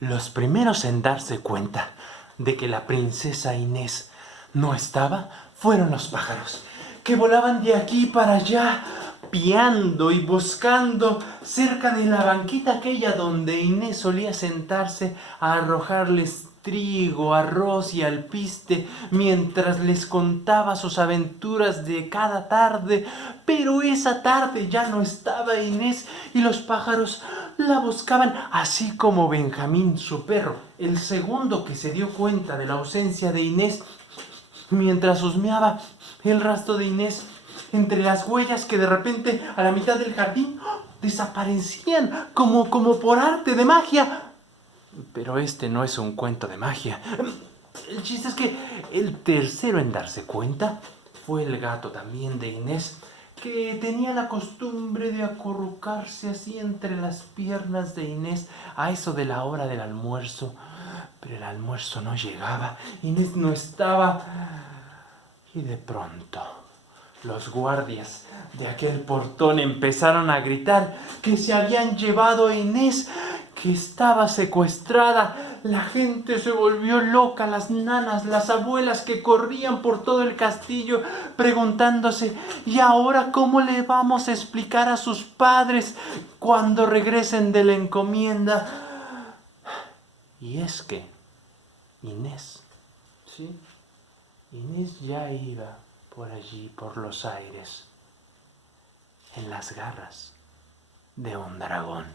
Los primeros en darse cuenta de que la princesa Inés no estaba fueron los pájaros, que volaban de aquí para allá, piando y buscando cerca de la banquita aquella donde Inés solía sentarse a arrojarles trigo, arroz y alpiste mientras les contaba sus aventuras de cada tarde. Pero esa tarde ya no estaba Inés y los pájaros la buscaban, así como Benjamín, su perro, el segundo que se dio cuenta de la ausencia de Inés, mientras husmeaba el rastro de Inés entre las huellas que de repente a la mitad del jardín desaparecían como por arte de magia. Pero este no es un cuento de magia. El chiste es que el tercero en darse cuenta fue el gato también de Inés, que tenía la costumbre de acurrucarse así entre las piernas de Inés a eso de la hora del almuerzo. Pero el almuerzo no llegaba, Inés no estaba. Y de pronto los guardias de aquel portón empezaron a gritar que se habían llevado a Inés, que estaba secuestrada. La gente se volvió loca, las nanas, las abuelas que corrían por todo el castillo preguntándose: ¿y ahora cómo le vamos a explicar a sus padres cuando regresen de la encomienda? Y es que Inés, ¿sí? Inés ya iba por allí, por los aires, en las garras de un dragón.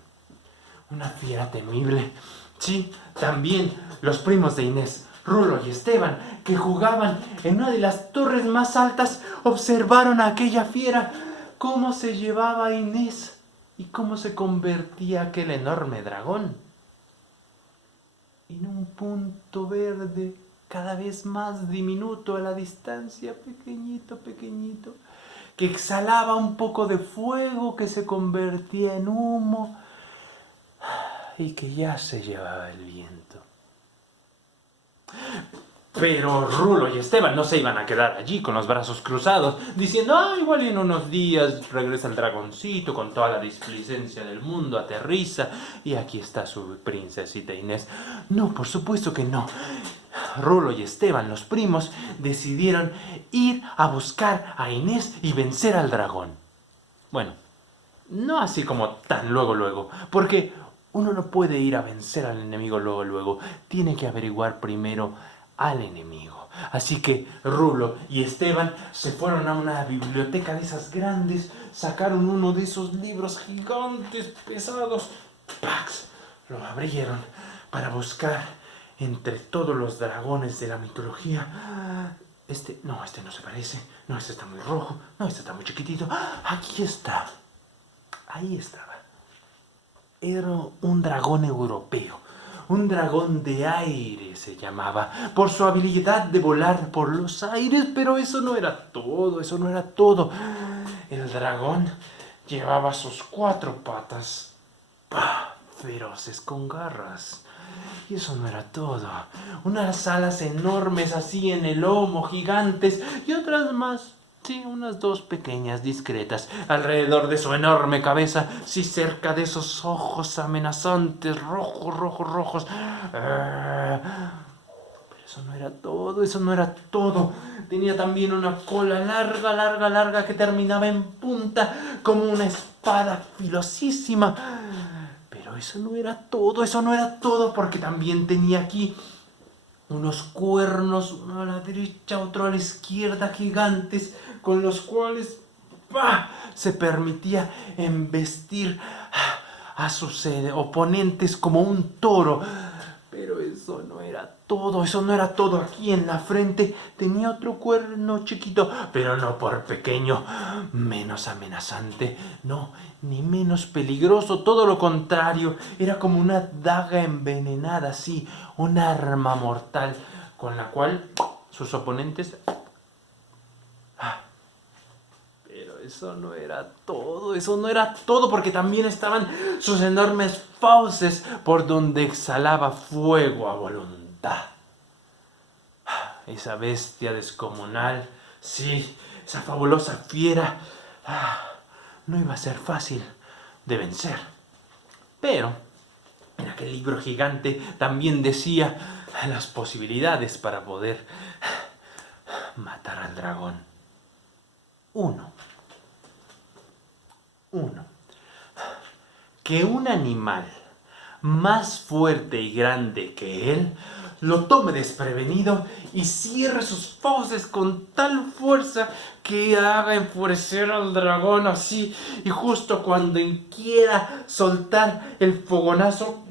Una fiera temible. Sí, también los primos de Inés, Rulo y Esteban, que jugaban en una de las torres más altas, observaron a aquella fiera, cómo se llevaba a Inés y cómo se convertía aquel enorme dragón en un punto verde cada vez más diminuto a la distancia, pequeñito, pequeñito, que exhalaba un poco de fuego que se convertía en humo y que ya se llevaba el viento. Pero Rulo y Esteban no se iban a quedar allí con los brazos cruzados, diciendo: igual en unos días regresa el dragoncito con toda la displicencia del mundo, aterriza y aquí está su princesita Inés. No, por supuesto que no. Rulo y Esteban, los primos, decidieron ir a buscar a Inés y vencer al dragón. Bueno, no así como tan luego, porque uno no puede ir a vencer al enemigo luego. Tiene que averiguar primero al enemigo. Así que Rulo y Esteban se fueron a una biblioteca de esas grandes, sacaron uno de esos libros gigantes, pesados, ¡pax! Lo abrieron para buscar entre todos los dragones de la mitología. Este no se parece. No, este está muy rojo. No, este está muy chiquitito. Aquí está. Ahí estaba. Era un dragón europeo. Un dragón de aire se llamaba, por su habilidad de volar por los aires. Pero eso no era todo. El dragón llevaba sus 4 patas, feroces con garras. Y eso no era todo. Unas alas enormes así en el lomo, gigantes, y otras más, sí, unas 2 pequeñas, discretas, alrededor de su enorme cabeza, sí, cerca de esos ojos amenazantes, rojos. Pero eso no era todo. Tenía también una cola larga que terminaba en punta como una espada filosísima. Pero eso no era todo, porque también tenía aquí unos cuernos, uno a la derecha, otro a la izquierda, gigantes, con los cuales se permitía embestir a sus oponentes como un toro. Pero eso no era todo. Aquí en la frente tenía otro cuerno chiquito, pero no por pequeño, menos amenazante, no, ni menos peligroso, todo lo contrario. Era como una daga envenenada, sí, un arma mortal con la cual sus oponentes... Pero eso no era todo, porque también estaban sus enormes fauces por donde exhalaba fuego a voluntad. Esa bestia descomunal, sí, esa fabulosa fiera, no iba a ser fácil de vencer. Pero En aquel libro gigante también decía las posibilidades para poder matar al dragón. Uno. Que un animal más fuerte y grande que él lo tome desprevenido y cierre sus fauces con tal fuerza que haga enfurecer al dragón así, y justo cuando quiera soltar el fogonazo,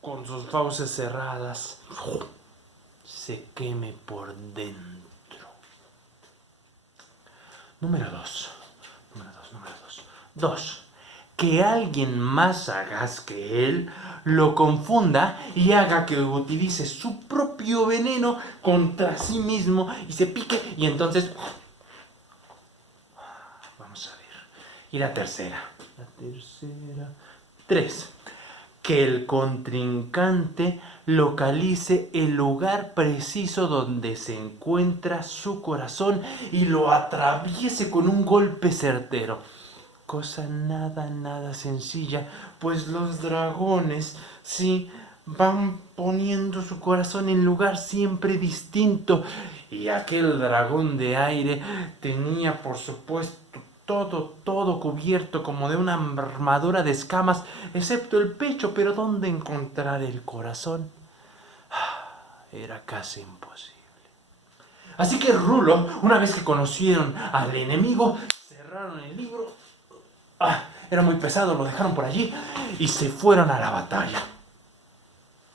con sus fauces cerradas, se queme por dentro. Número 2. 2. Que alguien más sagaz que él lo confunda y haga que utilice su propio veneno contra sí mismo y se pique, y entonces... Vamos a ver. Y la tercera. 3. Que el contrincante localice el lugar preciso donde se encuentra su corazón y lo atraviese con un golpe certero. Cosa nada sencilla, pues los dragones, sí, van poniendo su corazón en lugar siempre distinto. Y aquel dragón de aire tenía, por supuesto, todo cubierto como de una armadura de escamas, excepto el pecho, pero ¿dónde encontrar el corazón? Era casi imposible. Así que Rulo, una vez que conocieron al enemigo, cerraron el libro. Era muy pesado, lo dejaron por allí y se fueron a la batalla.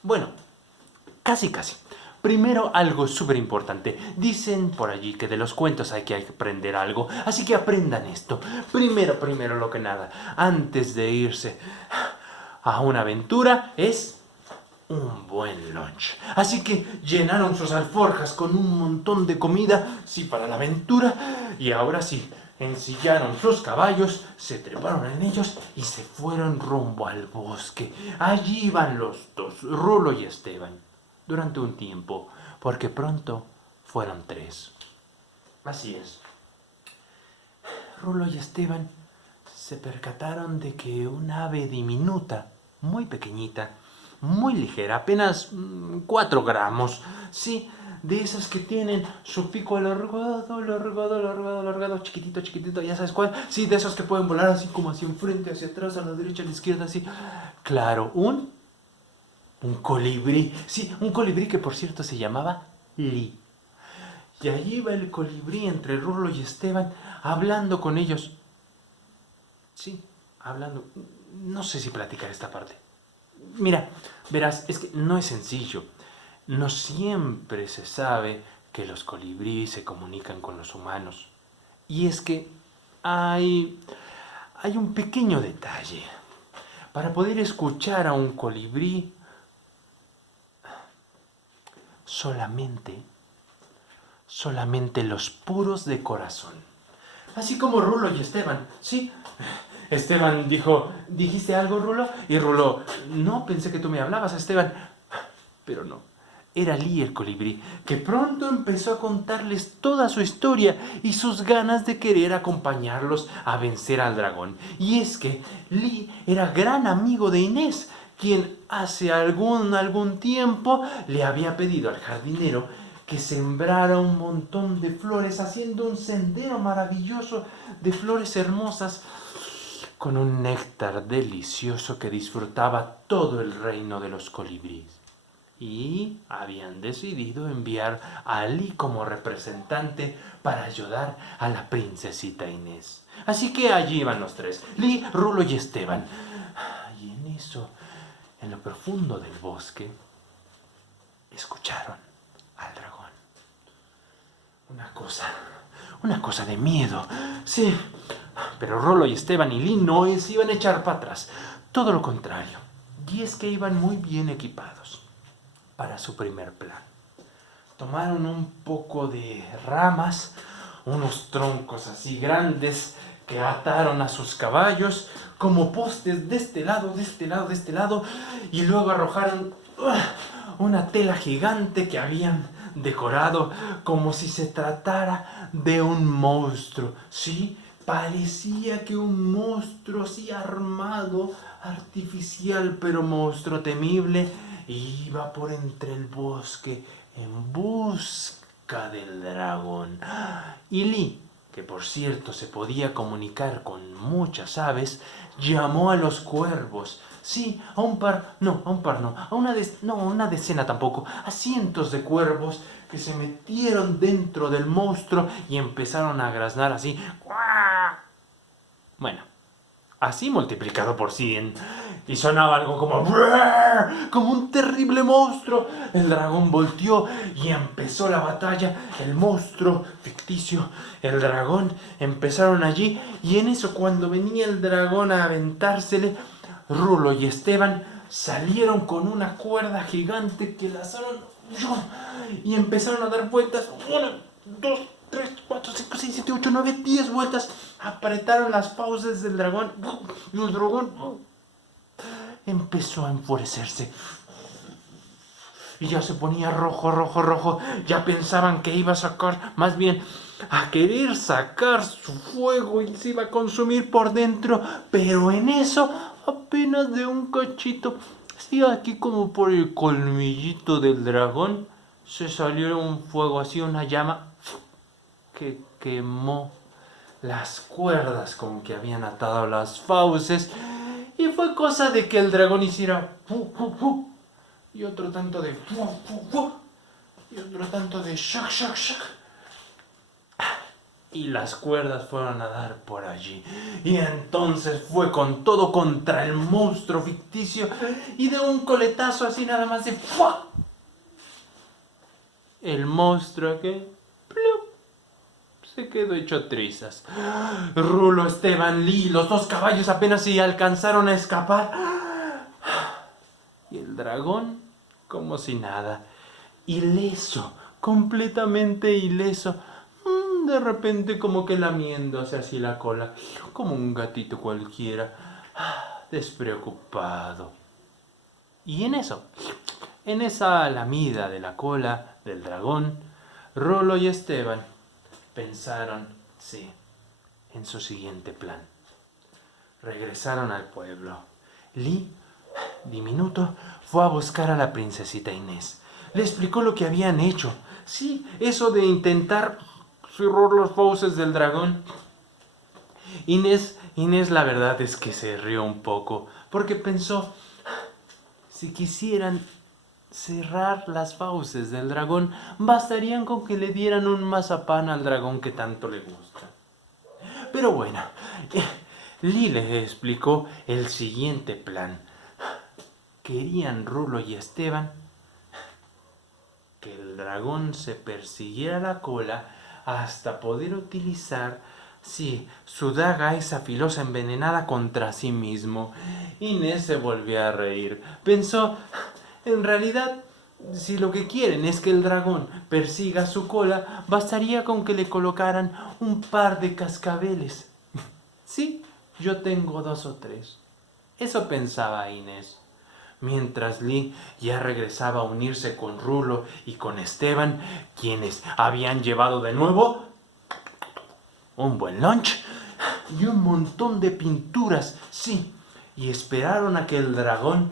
Bueno, casi. Primero, algo súper importante. Dicen por allí que de los cuentos hay que aprender algo, así que aprendan esto. Primero lo que nada, antes de irse a una aventura, es un buen lunch. Así que llenaron sus alforjas con un montón de comida, sí, para la aventura, y ahora sí, ensillaron sus caballos, se treparon en ellos y se fueron rumbo al bosque. Allí iban los dos, Rulo y Esteban, durante un tiempo, porque pronto fueron 3. Así es. Rulo y Esteban se percataron de que un ave diminuta, muy pequeñita, muy ligera, apenas 4 gramos, sí, de esas que tienen su pico alargado, chiquitito, ya sabes cuál, sí, de esos que pueden volar así como hacia enfrente, hacia atrás, a la derecha, a la izquierda, así. Claro, un colibrí, sí, un colibrí que por cierto se llamaba Lee. Y allí iba el colibrí entre Rulo y Esteban, hablando con ellos. Sí, hablando. No sé si platicar esta parte. Mira, verás, es que no es sencillo. No siempre se sabe que los colibríes se comunican con los humanos. Y es que hay un pequeño detalle. Para poder escuchar a un colibrí, solamente los puros de corazón. Así como Rulo y Esteban, ¿sí? Esteban dijo, ¿dijiste algo, Rulo? Y Rulo, no, pensé que tú me hablabas, Esteban. Pero no, era Lee el colibrí, que pronto empezó a contarles toda su historia y sus ganas de querer acompañarlos a vencer al dragón. Y es que Lee era gran amigo de Inés, quien hace algún tiempo le había pedido al jardinero que sembrara un montón de flores, haciendo un sendero maravilloso de flores hermosas, con un néctar delicioso que disfrutaba todo el reino de los colibríes. Y habían decidido enviar a Lee como representante para ayudar a la princesita Inés. Así que allí iban los 3, Lee, Rulo y Esteban. Y en eso, en lo profundo del bosque, escucharon al dragón. Una cosa de miedo, sí. Pero Rulo y Esteban y Lee no se iban a echar para atrás. Todo lo contrario. Y es que iban muy bien equipados para su primer plan. Tomaron un poco de ramas, unos troncos así grandes que ataron a sus caballos como postes de este lado, y luego arrojaron una tela gigante que habían decorado como si se tratara de un monstruo, ¿sí? Parecía que un monstruo así armado, artificial, pero monstruo temible, iba por entre el bosque en busca del dragón. Y Lee, que por cierto se podía comunicar con muchas aves, llamó a los cuervos. Sí, a un par, no, a una decena tampoco, a cientos de cuervos que se metieron dentro del monstruo y empezaron a graznar así. Bueno, así multiplicado por 100. Y sonaba algo como un terrible monstruo. El dragón volteó y empezó la batalla. El monstruo ficticio, el dragón, empezaron allí. Y en eso, cuando venía el dragón a aventársele, Rulo y Esteban salieron con una cuerda gigante que lanzaron y empezaron a dar vueltas. 1, 2, 3, 4, 5, 6, 7, 8, 9, 10 vueltas. Apretaron las fauces del dragón y el dragón empezó a enfurecerse. Y ya se ponía rojo. Ya pensaban que iba a sacar, más bien a querer sacar su fuego y se iba a consumir por dentro. Pero en eso, apenas de un cachito, sí, aquí como por el colmillito del dragón, se salió un fuego así, una llama que quemó las cuerdas con que habían atado las fauces. Y fue cosa de que el dragón hiciera y otro tanto de y otro tanto de shock. Y las cuerdas fueron a dar por allí. Y entonces fue con todo contra el monstruo ficticio y de un coletazo así nada más de ¡fua! El monstruo que se quedó hecho trizas. Rulo, Esteban, Lee, los 2 caballos apenas si alcanzaron a escapar. Y el dragón, como si nada, ileso, completamente ileso. De repente como que lamiéndose así la cola, como un gatito cualquiera, despreocupado. Y en esa lamida de la cola del dragón, Rulo y Esteban pensaron, sí, en su siguiente plan. Regresaron al pueblo. Lee, diminuto, fue a buscar a la princesita Inés. Le explicó lo que habían hecho. Sí, eso de intentar cerrar las fauces del dragón. Inés la verdad es que se rió un poco, porque pensó, si quisieran cerrar las fauces del dragón, bastarían con que le dieran un mazapán al dragón que tanto le gusta. Pero bueno, Lee le explicó el siguiente plan. Querían Rulo y Esteban que el dragón se persiguiera la cola hasta poder utilizar, sí, su daga esa filosa envenenada contra sí mismo. Inés se volvió a reír. Pensó, en realidad, si lo que quieren es que el dragón persiga su cola, bastaría con que le colocaran un par de cascabeles. Sí, yo tengo 2 o 3. Eso pensaba Inés. Mientras Lee ya regresaba a unirse con Rulo y con Esteban, quienes habían llevado de nuevo un buen lunch y un montón de pinturas, sí, y esperaron a que el dragón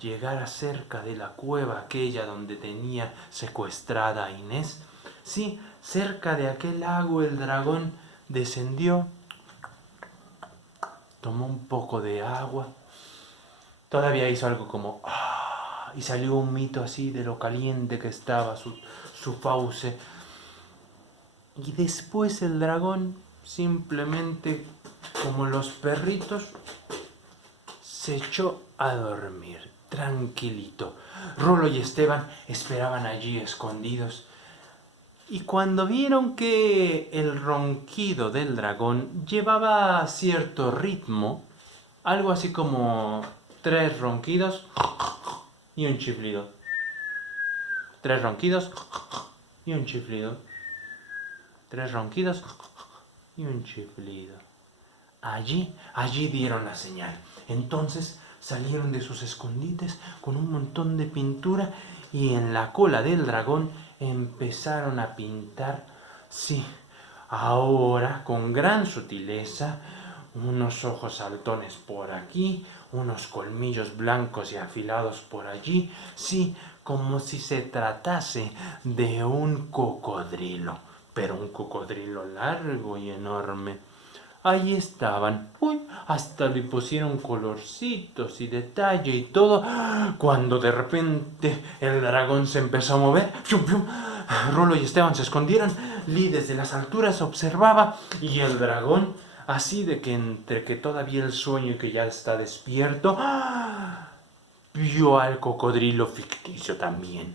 llegara cerca de la cueva aquella donde tenía secuestrada a Inés. Sí, cerca de aquel lago el dragón descendió, tomó un poco de agua, todavía hizo algo como y salió un mito así de lo caliente que estaba su fauce. Y después el dragón, simplemente como los perritos, se echó a dormir, tranquilito. Rulo y Esteban esperaban allí escondidos. Y cuando vieron que el ronquido del dragón llevaba cierto ritmo, algo así como 3 ronquidos y un chiflido. 3 ronquidos y un chiflido. 3 ronquidos y un chiflido. Allí dieron la señal. Entonces salieron de sus escondites con un montón de pintura y en la cola del dragón empezaron a pintar, sí, Ahora, con gran sutileza, unos ojos saltones por aquí, unos colmillos blancos y afilados por allí, sí, como si se tratase de un cocodrilo, pero un cocodrilo largo y enorme. Ahí estaban. Uy, hasta le pusieron colorcitos y detalle y todo. Cuando de repente el dragón se empezó a mover. ¡Fium, fium! Rulo y Esteban se escondieron. Lee desde las alturas observaba. Y el dragón, así de que entre que todavía el sueño y que ya está despierto, vio al cocodrilo ficticio también,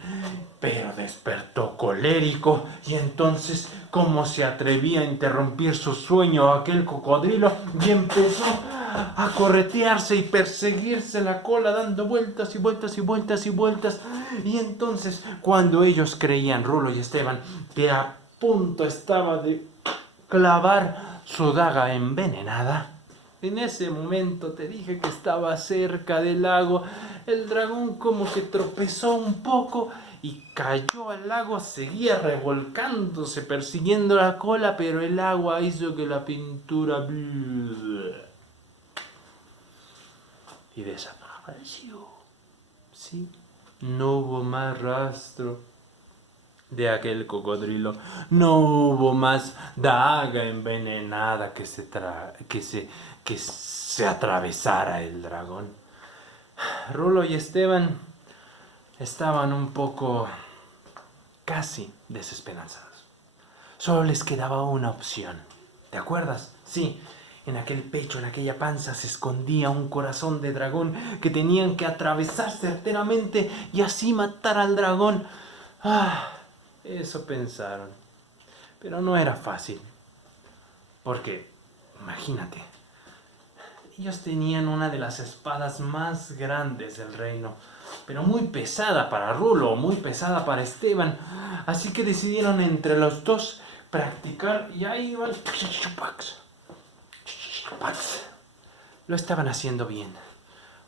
pero despertó colérico y entonces, como se atrevía a interrumpir su sueño aquel cocodrilo, y empezó a corretearse y perseguirse la cola dando vueltas y vueltas y vueltas y vueltas. Y entonces, cuando ellos creían, Rulo y Esteban, que a punto estaba de clavar su daga envenenada, en ese momento te dije que estaba cerca del lago. El dragón como que tropezó un poco y cayó al lago. Seguía revolcándose, persiguiendo la cola, pero el agua hizo que la pintura... y desapareció. Sí, no hubo más rastro de aquel cocodrilo. No hubo más daga envenenada que se atravesara el dragón. Rulo y Esteban estaban un poco casi desesperanzados. Solo les quedaba una opción. ¿Te acuerdas? Sí, en aquel pecho, en aquella panza se escondía un corazón de dragón que tenían que atravesar certeramente y así matar al dragón. Eso pensaron. Pero no era fácil. Porque, imagínate, ellos tenían una de las espadas más grandes del reino, pero muy pesada para Rulo, muy pesada para Esteban. Así que decidieron entre los dos practicar y ahí iban. Lo estaban haciendo bien.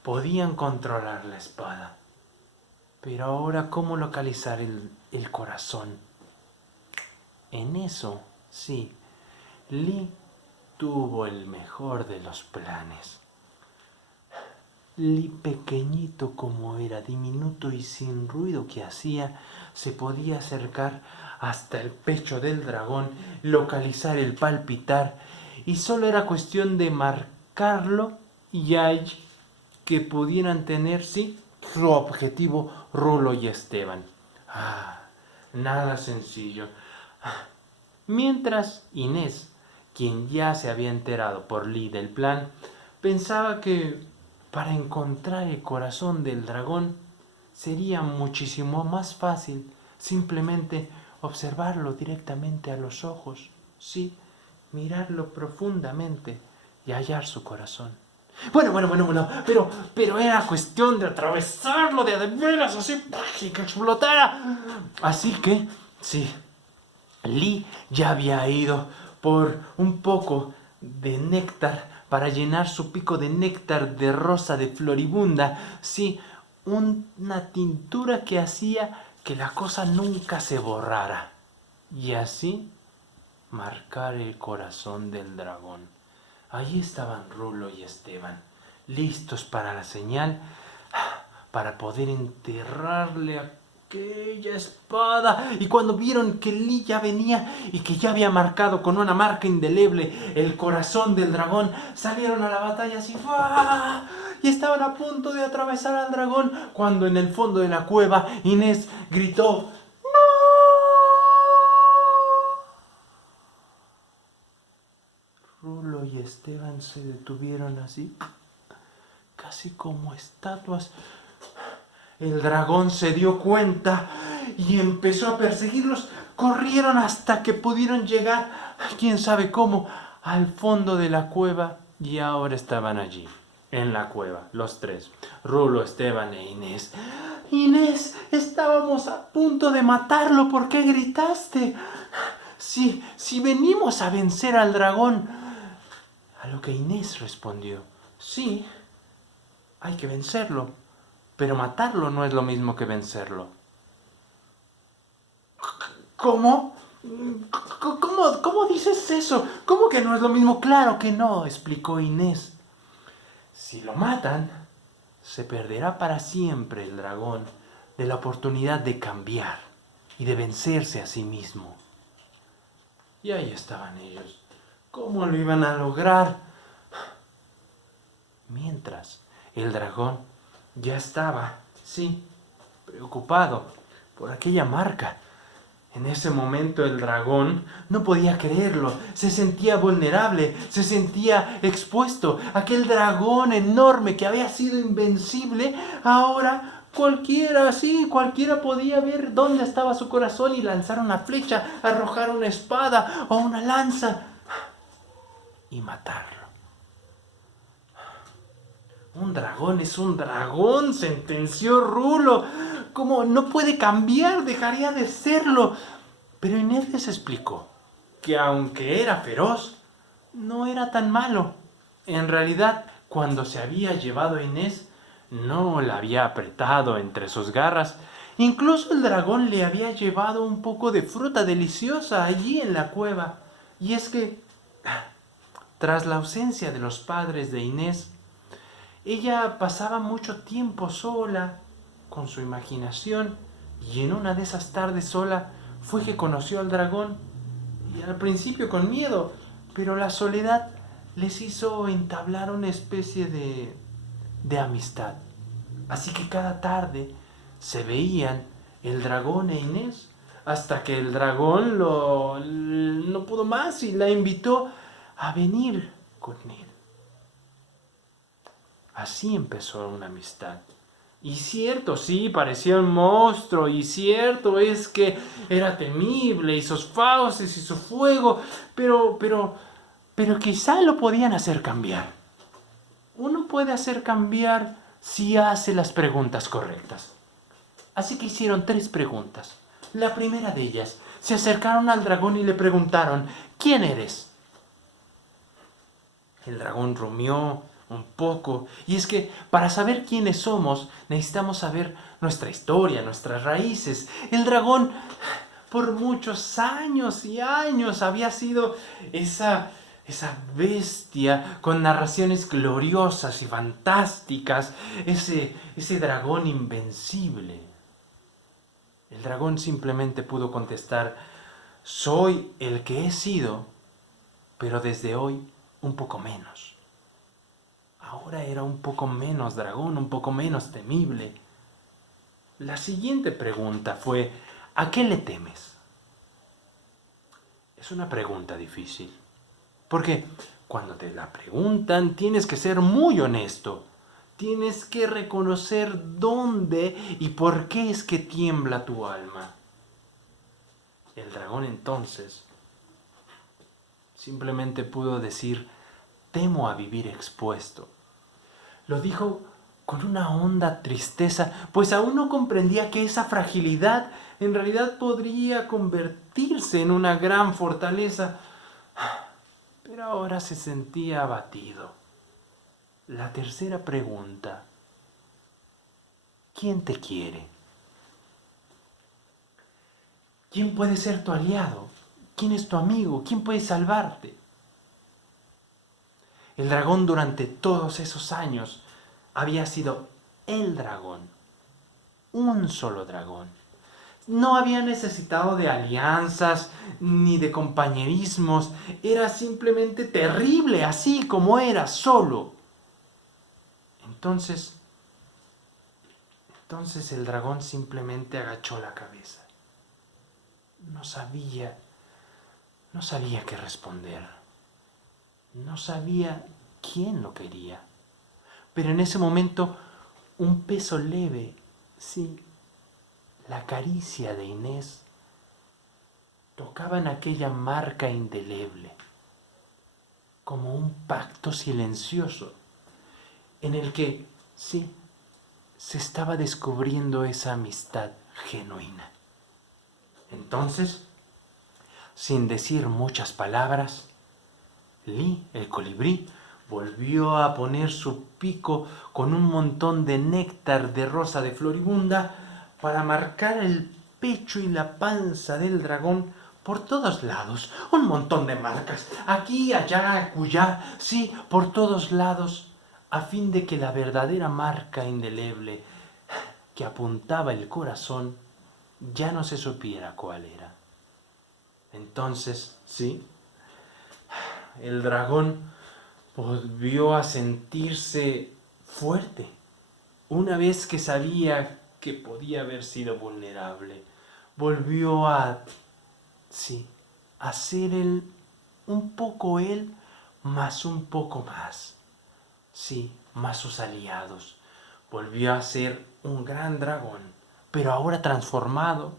Podían controlar la espada. Pero ahora, ¿cómo localizar el corazón? En eso, sí, Lee tuvo el mejor de los planes. Lee, pequeñito como era, diminuto y sin ruido que hacía, se podía acercar hasta el pecho del dragón, localizar el palpitar, y solo era cuestión de marcarlo y allí que pudieran tener, sí, su objetivo Rulo y Esteban. Nada sencillo. Mientras Inés, quien ya se había enterado por Lee del plan, pensaba que para encontrar el corazón del dragón sería muchísimo más fácil simplemente observarlo directamente a los ojos, sí, mirarlo profundamente y hallar su corazón. Bueno, pero era cuestión de atravesarlo de veras así y que explotara. Así que, sí, Lee ya había ido por un poco de néctar para llenar su pico de néctar de rosa de floribunda. Sí, una tintura que hacía que la cosa nunca se borrara. Y así marcar el corazón del dragón. Allí estaban Rulo y Esteban, listos para la señal, para poder enterrarle aquella espada. Y cuando vieron que Lee ya venía y que ya había marcado con una marca indeleble el corazón del dragón, salieron a la batalla así, ¡fua! Y estaban a punto de atravesar al dragón cuando en el fondo de la cueva Inés gritó: Rulo y Esteban se detuvieron así, casi como estatuas. El dragón se dio cuenta y empezó a perseguirlos. Corrieron hasta que pudieron llegar, quién sabe cómo, al fondo de la cueva y ahora estaban allí, en la cueva, los tres, Rulo, Esteban e Inés. Inés, estábamos a punto de matarlo, ¿por qué gritaste? Si venimos a vencer al dragón. A lo que Inés respondió: sí, hay que vencerlo, pero matarlo no es lo mismo que vencerlo. ¿Cómo? ¿Cómo dices eso? ¿Cómo que no es lo mismo? Claro que no, explicó Inés. Si lo matan, se perderá para siempre el dragón de la oportunidad de cambiar y de vencerse a sí mismo. Y ahí estaban ellos. ¿Cómo lo iban a lograr? Mientras, el dragón ya estaba, sí, preocupado por aquella marca. En ese momento el dragón no podía creerlo, se sentía vulnerable, se sentía expuesto. Aquel dragón enorme que había sido invencible, ahora cualquiera podía ver dónde estaba su corazón y lanzar una flecha, arrojar una espada o una lanza y matarlo. Un dragón es un dragón, sentenció Rulo. Como no puede cambiar, dejaría de serlo. Pero Inés les explicó que aunque era feroz, no era tan malo. En realidad, cuando se había llevado a Inés, no la había apretado entre sus garras. Incluso el dragón le había llevado un poco de fruta deliciosa allí en la cueva. Y es que, tras la ausencia de los padres de Inés, ella pasaba mucho tiempo sola, con su imaginación, y en una de esas tardes sola fue que conoció al dragón, y al principio con miedo, pero la soledad les hizo entablar una especie de amistad. Así que cada tarde se veían el dragón e Inés, hasta que el dragón no pudo más y la invitó a venir con él. Así empezó una amistad. Y cierto, sí, parecía un monstruo, y cierto es que era temible, y sus fauces y su fuego, pero quizá lo podían hacer cambiar. Uno puede hacer cambiar si hace las preguntas correctas. Así que hicieron 3 preguntas. La primera de ellas, se acercaron al dragón y le preguntaron, ¿quién eres? El dragón rumió un poco, y es que para saber quiénes somos necesitamos saber nuestra historia, nuestras raíces. El dragón por muchos años y años había sido esa bestia con narraciones gloriosas y fantásticas, ese dragón invencible. El dragón simplemente pudo contestar, soy el que he sido, pero desde hoy un poco menos. Ahora era un poco menos dragón, un poco menos temible. La siguiente pregunta fue, ¿a qué le temes? Es una pregunta difícil, porque cuando te la preguntan tienes que ser muy honesto. Tienes que reconocer dónde y por qué es que tiembla tu alma. El dragón entonces simplemente pudo decir, temo a vivir expuesto. Lo dijo con una honda tristeza, pues aún no comprendía que esa fragilidad en realidad podría convertirse en una gran fortaleza. Pero ahora se sentía abatido. La tercera pregunta, ¿quién te quiere? ¿Quién puede ser tu aliado? ¿Quién es tu amigo? ¿Quién puede salvarte? El dragón durante todos esos años había sido el dragón, un solo dragón. No había necesitado de alianzas ni de compañerismos, era simplemente terrible así como era, solo. Entonces el dragón simplemente agachó la cabeza. No sabía qué responder. No sabía quién lo quería. Pero en ese momento, un peso leve, sí, la caricia de Inés, tocaba en aquella marca indeleble, como un pacto silencioso, en el que, sí, se estaba descubriendo esa amistad genuina. Entonces, sin decir muchas palabras, Lee, el colibrí, volvió a poner su pico con un montón de néctar de rosa de floribunda para marcar el pecho y la panza del dragón por todos lados, un montón de marcas, aquí, allá, acullá, sí, por todos lados, a fin de que la verdadera marca indeleble que apuntaba el corazón ya no se supiera cuál era. Entonces, sí, el dragón volvió a sentirse fuerte, una vez que sabía que podía haber sido vulnerable. Volvió a, sí, a ser él, un poco él, más un poco más. Sí, más sus aliados. Volvió a ser un gran dragón, pero ahora transformado.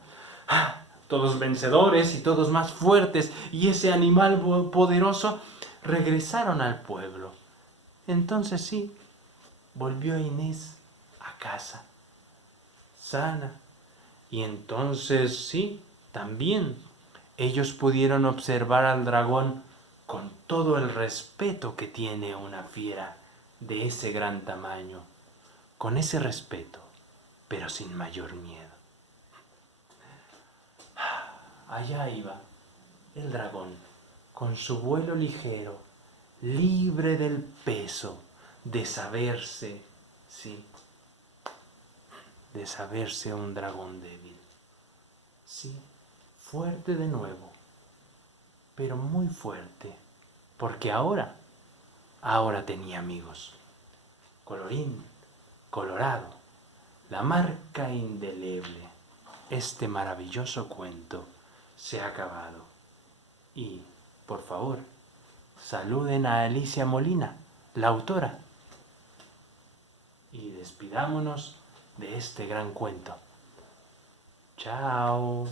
¡Ah! Todos vencedores y todos más fuertes, y ese animal poderoso regresaron al pueblo. Entonces sí, volvió Inés a casa, sana. Y entonces sí, también ellos pudieron observar al dragón con todo el respeto que tiene una fiera de ese gran tamaño, con ese respeto, pero sin mayor miedo. Allá iba el dragón, con su vuelo ligero, libre del peso de saberse, sí, de saberse un dragón débil. Sí, fuerte de nuevo, pero muy fuerte, porque ahora tenía amigos. Colorín colorado, la marca indeleble. Este maravilloso cuento se ha acabado. Y, por favor, saluden a Alicia Molina, la autora, y despidámonos de este gran cuento. Chao.